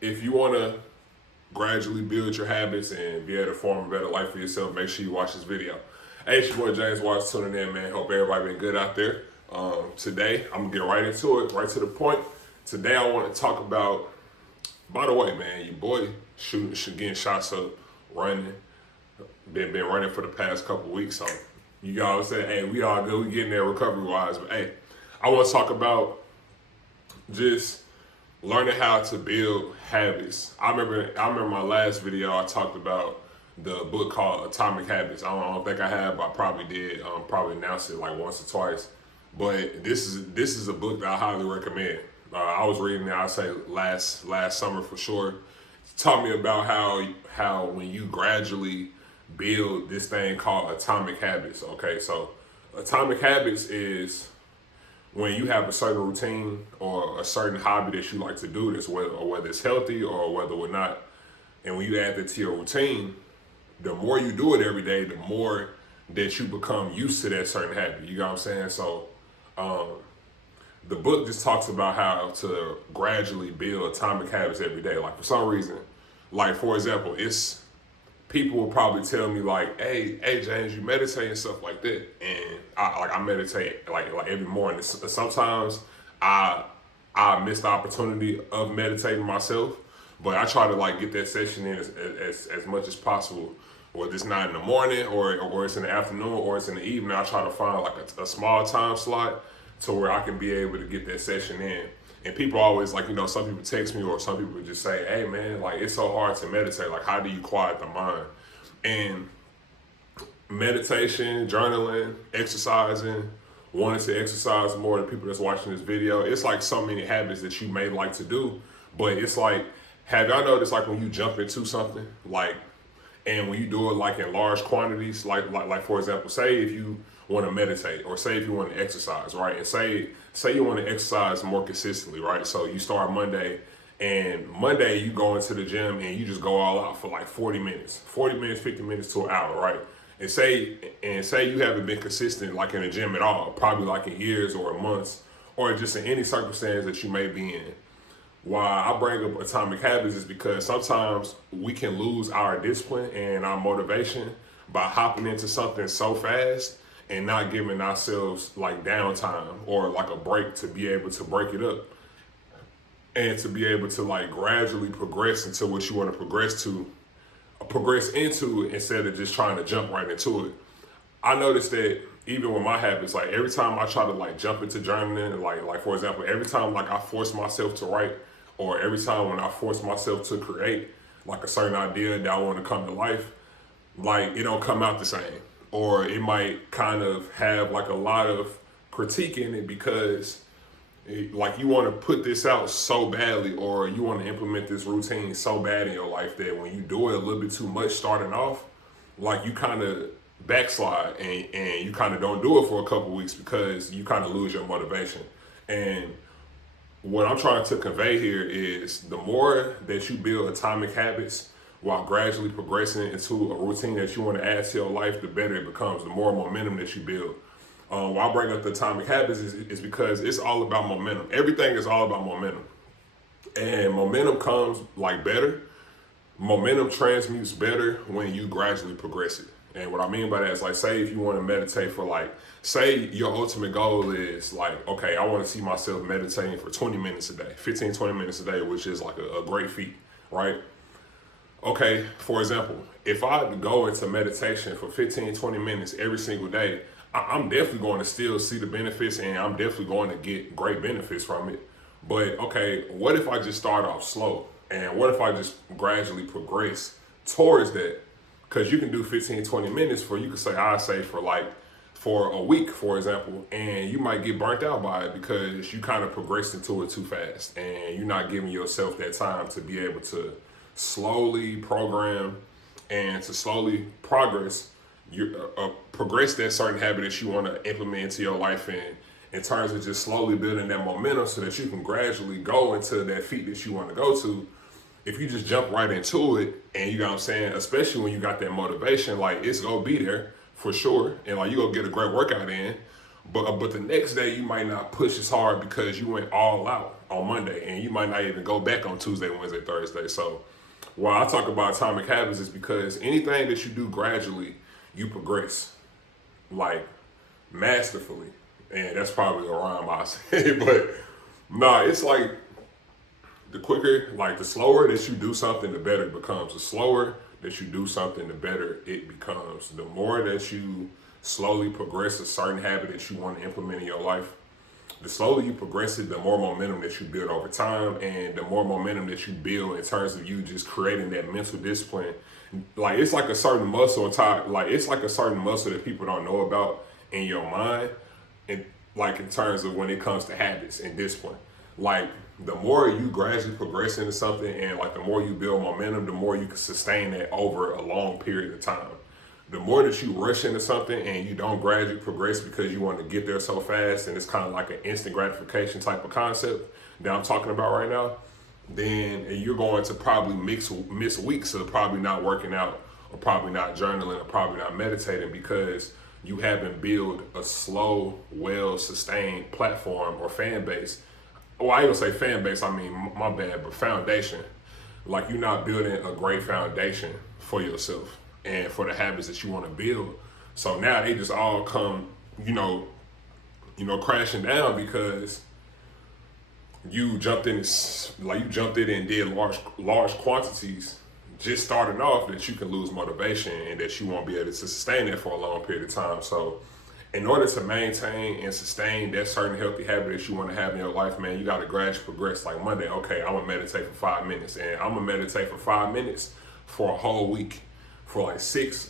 if you want to gradually build your habits and be able to form a better life for yourself, make sure you watch this video. Hey, it's your boy James Watts tuning in, man. Hope everybody been good out there. Today, I'm gonna get right into it, right to the point. Today, I want to talk about. By the way, man, your boy getting shots up, running. Been running for the past couple weeks, so you all say, hey, we all good. We getting there recovery wise, but hey, I want to talk about just learning how to build habits. I remember my last video I talked about the book called Atomic Habits. I don't think I have, but I probably did. Probably announced it like once or twice. But this is a book that I highly recommend. I was reading it, I'd say last summer for sure. It taught me about how when you gradually build this thing called atomic habits. Okay, so atomic habits is when you have a certain routine or a certain hobby that you like to do, this whether it's healthy or whether or not, and when you add that to your routine, the more you do it every day, the more that you become used to that certain habit. You know what I'm saying? So um, the book just talks about how to gradually build atomic habits every day. Like for some reason, like for example, it's people will probably tell me like, hey James, you meditate and stuff like that, and I meditate like every morning. Sometimes I I miss the opportunity of meditating myself, but I try to like get that session in as much as possible. Whether it's not in the morning or it's in the afternoon or it's in the evening, I try to find like a small time slot to where I can be able to get that session in. And people always like, some people text me or some people just say, hey man, like it's so hard to meditate. Like, how do you quiet the mind? And meditation, journaling, exercising, wanting to exercise more, the people that's watching this video, it's like so many habits that you may like to do, but it's like, have y'all noticed like when you jump into something, like, and when you do it like in large quantities, like for example, say if you want to meditate or say if you want to exercise, right? And say you want to exercise more consistently, right? So you start Monday, and Monday you go into the gym and you just go all out for like 40 minutes, 50 minutes to an hour, right? And say you haven't been consistent like in the gym at all, probably like in years or months, or just in any circumstance that you may be in. Why I bring up atomic habits is because sometimes we can lose our discipline and our motivation by hopping into something so fast and not giving ourselves like downtime or like a break to be able to break it up and to be able to like gradually progress into what you want to progress into instead of just trying to jump right into it. I noticed that even with my habits, like every time I try to like jump into journaling, like for example, every time like I force myself to write, or every time when I force myself to create like a certain idea that I want to come to life, like it don't come out the same, or it might kind of have like a lot of critique in it because like you want to put this out so badly, or you want to implement this routine so bad in your life that when you do it a little bit too much starting off, like you kind of backslide and you kind of don't do it for a couple weeks because you kind of lose your motivation. And what I'm trying to convey here is the more that you build atomic habits while gradually progressing into a routine that you want to add to your life, the better it becomes, the more momentum that you build. Why I bring up the atomic habits is because it's all about momentum. Everything is all about momentum. And momentum comes like better. Momentum transmutes better when you gradually progress it. And what I mean by that is like, say if you want to meditate for like, say your ultimate goal is like, okay, I want to see myself meditating for 20 minutes a day, 15, 20 minutes a day, which is like a great feat, right? Okay, for example, if I go into meditation for 15, 20 minutes every single day, I'm definitely going to still see the benefits and I'm definitely going to get great benefits from it. But okay, what if I just start off slow? And what if I just gradually progress towards that? Because you can do 15, 20 minutes for, you could say, I say for a week, for example, and you might get burnt out by it because you kind of progressed into it too fast and you're not giving yourself that time to be able to slowly program and to slowly progress that certain habit that you want to implement into your life in terms of just slowly building that momentum so that you can gradually go into that feat that you want to go to. If you just jump right into it and you know what I'm saying, especially when you got that motivation, like it's gonna be there for sure. And like you gonna get a great workout in. But the next day you might not push as hard because you went all out on Monday, and you might not even go back on Tuesday, Wednesday, Thursday. So why I talk about atomic habits is because anything that you do gradually, you progress like masterfully, and that's probably a rhyme I say, but nah, it's like the quicker, like the slower that you do something, the better it becomes. The slower that you do something, the better it becomes. The more that you slowly progress a certain habit that you want to implement in your life, the slower you progress it, the more momentum that you build over time, and the more momentum that you build in terms of you just creating that mental discipline. Like it's like a certain muscle on top, like it's like a certain muscle that people don't know about in your mind, and like in terms of when it comes to habits and discipline. Like the more you gradually progress into something, and like the more you build momentum, the more you can sustain that over a long period of time. The more that you rush into something and you don't gradually progress because you want to get there so fast, and it's kind of like an instant gratification type of concept that I'm talking about right now, then you're going to probably miss weeks of probably not working out, or probably not journaling, or probably not meditating, because you haven't built a slow, well sustained platform or fan base. Well, I ain't gonna say fan base, I mean, my bad, but foundation. Like you're not building a great foundation for yourself and for the habits that you want to build. So now they just all come, crashing down because you jumped in and did large quantities just starting off, that you can lose motivation and that you won't be able to sustain that for a long period of time. So in order to maintain and sustain that certain healthy habit that you want to have in your life, man, you got to gradually progress. Like Monday, okay, I'm gonna meditate for 5 minutes, and I'm gonna meditate for 5 minutes for a whole week, for like six,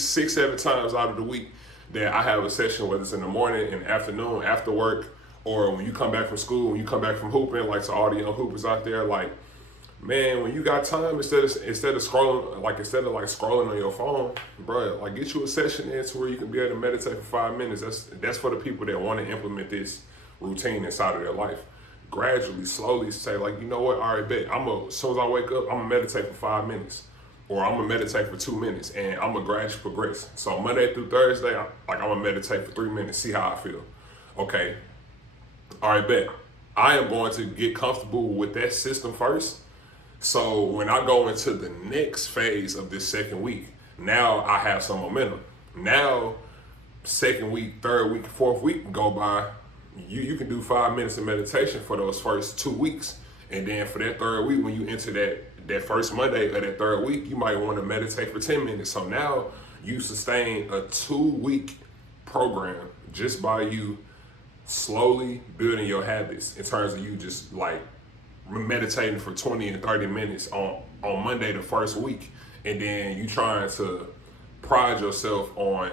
7 times out of the week that I have a session, whether it's in the morning, in the afternoon, after work, or when you come back from school, when you come back from hooping, like to all the young hoopers out there, like, man, when you got time, instead of scrolling on your phone, bro, like get you a session in to where you can be able to meditate for 5 minutes. That's for the people that want to implement this routine inside of their life. Gradually, slowly say like, you know what, all right, bet. As soon as I wake up, I'm gonna meditate for 5 minutes. Or I'm gonna meditate for 2 minutes, and I'm gonna gradually progress. So Monday through Thursday, I'm gonna meditate for 3 minutes, see how I feel. Okay, all right, bet. I am going to get comfortable with that system first. So when I go into the next phase of this second week, now I have some momentum. Now, second week, third week, fourth week go by, you can do 5 minutes of meditation for those first 2 weeks. And then for that third week, when you enter that first Monday of that third week, you might want to meditate for 10 minutes. So now you sustain a 2-week program just by you slowly building your habits, in terms of you just like meditating for 20 and 30 minutes on Monday the first week, and then you trying to pride yourself on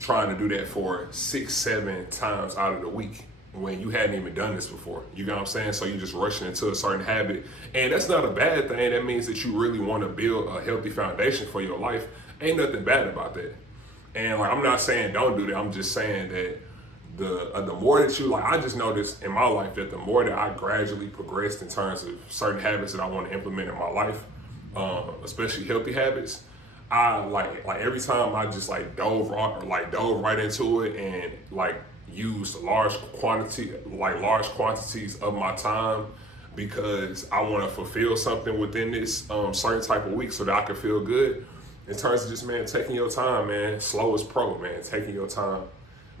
trying to do that for 6-7 times out of the week when you hadn't even done this before. You know what I'm saying? So you're just rushing into a certain habit, and that's not a bad thing. That means that you really want to build a healthy foundation for your life. Ain't nothing bad about that. And like, I'm not saying don't do that. I'm just saying that the more that you, like, I just noticed in my life that the more that I gradually progressed in terms of certain habits that I want to implement in my life, especially healthy habits, I like every time I just dove right into it, and like used large quantities of my time, because I want to fulfill something within this certain type of week so that I can feel good. In terms of just, man, taking your time, man, slow is pro, man, taking your time,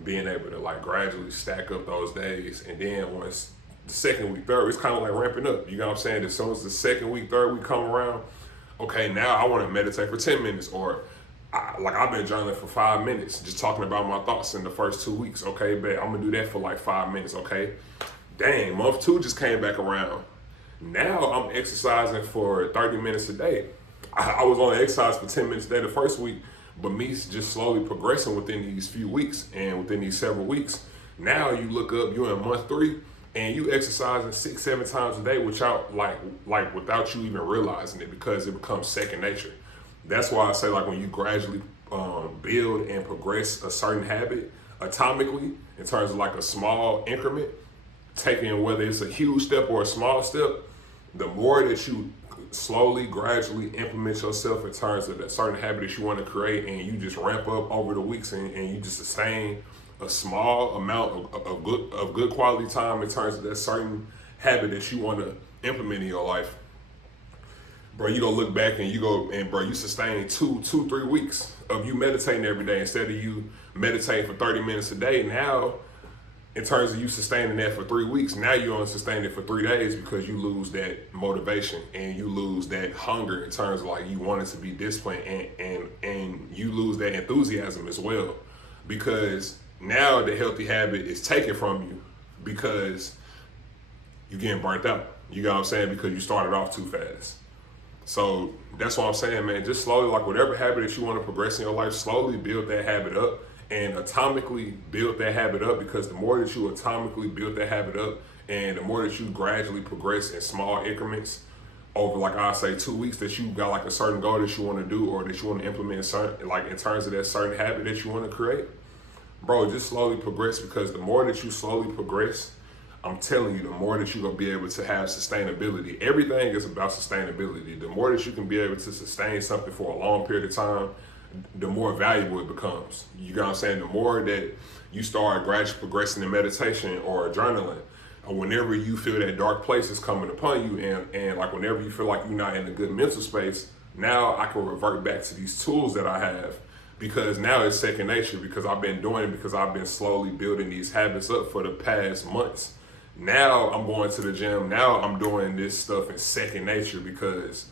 being able to gradually stack up those days. And then once the second week, third, it's kind of like ramping up. You know what I'm saying? As soon as the second week, third week come around, okay, now I want to meditate for 10 minutes, or I've been journaling for 5 minutes, just talking about my thoughts in the first 2 weeks. Okay, bet I'm gonna do that for 5 minutes. Okay, dang, month 2 just came back around. Now I'm exercising for 30 minutes a day. I was only exercise for 10 minutes a day the first week, but me just slowly progressing within these few weeks and within these several weeks. Now you look up, you're in month 3, and you exercising 6-7 times a day without without you even realizing it, because it becomes second nature. That's why I say, when you gradually build and progress a certain habit atomically, in terms of a small increment, taking whether it's a huge step or a small step, the more that you slowly, gradually implement yourself in terms of that certain habit that you want to create, and you just ramp up over the weeks, and you just sustain a small amount of good quality time in terms of that certain habit that you want to implement in your life, bro, you gonna look back and bro, you sustain 3 weeks of you meditating every day instead of you meditating for 30 minutes a day. Now, in terms of you sustaining that for 3 weeks, now you only sustain it for 3 days because you lose that motivation and you lose that hunger in terms of like you want it to be disciplined, and you lose that enthusiasm as well, because now the healthy habit is taken from you because you're getting burnt out. You know what I'm saying? Because you started off too fast. So that's what I'm saying, man. Just slowly, like whatever habit that you want to progress in your life, slowly build that habit up and atomically build that habit up, because the more that you atomically build that habit up and the more that you gradually progress in small increments over, like I say, 2 weeks, that you got like a certain goal that you want to do or that you want to implement certain, like in terms of that certain habit that you want to create, bro, just slowly progress, because the more that you slowly progress, I'm telling you, the more that you're going to be able to have sustainability. Everything is about sustainability. The more that you can be able to sustain something for a long period of time, the more valuable it becomes. You know what I'm saying? The more that you start gradually progressing in meditation or journaling, or whenever you feel that dark place is coming upon you, and like whenever you feel like you're not in a good mental space, now I can revert back to these tools that I have, because now it's second nature, because I've been doing it, because I've been slowly building these habits up for the past months. Now I'm going to the gym. Now I'm doing this stuff in second nature because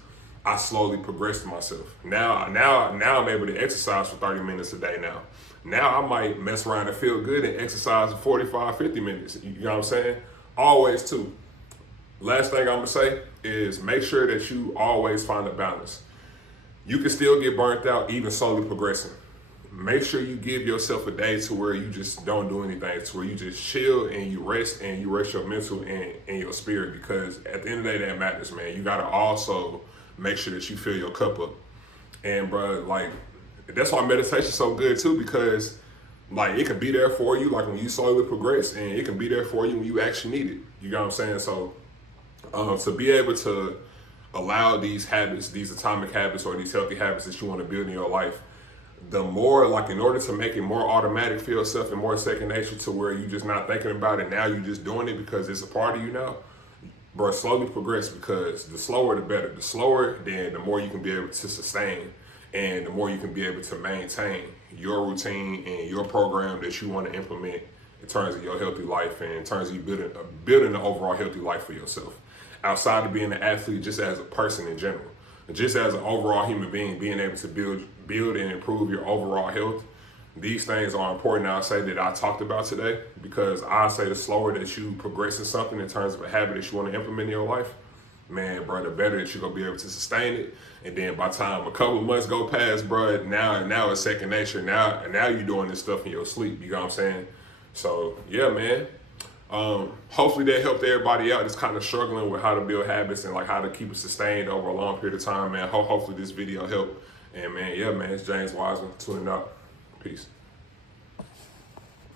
I slowly progressed myself. Now I'm able to exercise for 30 minutes a day Now I might mess around and feel good and exercise for 45, 50 minutes. You know what I'm saying? Always too. Last thing I'm gonna say is make sure that you always find a balance. You can still get burnt out even slowly progressing. Make sure you give yourself a day to where you just don't do anything, to where you just chill and you rest your mental and your spirit, because at the end of the day, that matters, man. You gotta also make sure that you fill your cup up. And bro, like, that's why meditation's so good too, because like it can be there for you, like when you slowly progress, and it can be there for you when you actually need it. You know what I'm saying? So to be able to allow these habits, these atomic habits or these healthy habits that you want to build in your life, the more, like, in order to make it more automatic for yourself and more second nature, to where you just not thinking about it, now you just doing it because it's a part of you now, bro, slowly progress, because the slower the better. The slower, then the more you can be able to sustain, and the more you can be able to maintain your routine and your program that you want to implement in terms of your healthy life and in terms of you building an overall healthy life for yourself. Outside of being an athlete, just as a person in general, just as an overall human being, being able to build and improve your overall health. These things are important, I say, that I talked about today, because I say the slower that you progress in something in terms of a habit that you want to implement in your life, man, bro, the better that you're going to be able to sustain it. And then by the time a couple of months go past, bro, now it's second nature. Now you're doing this stuff in your sleep. You know what I'm saying? So, yeah, man. Hopefully that helped everybody out that's kind of struggling with how to build habits and like how to keep it sustained over a long period of time, man. Hopefully this video helped. And man, yeah, man, it's James Wiseman tuning out. Peace.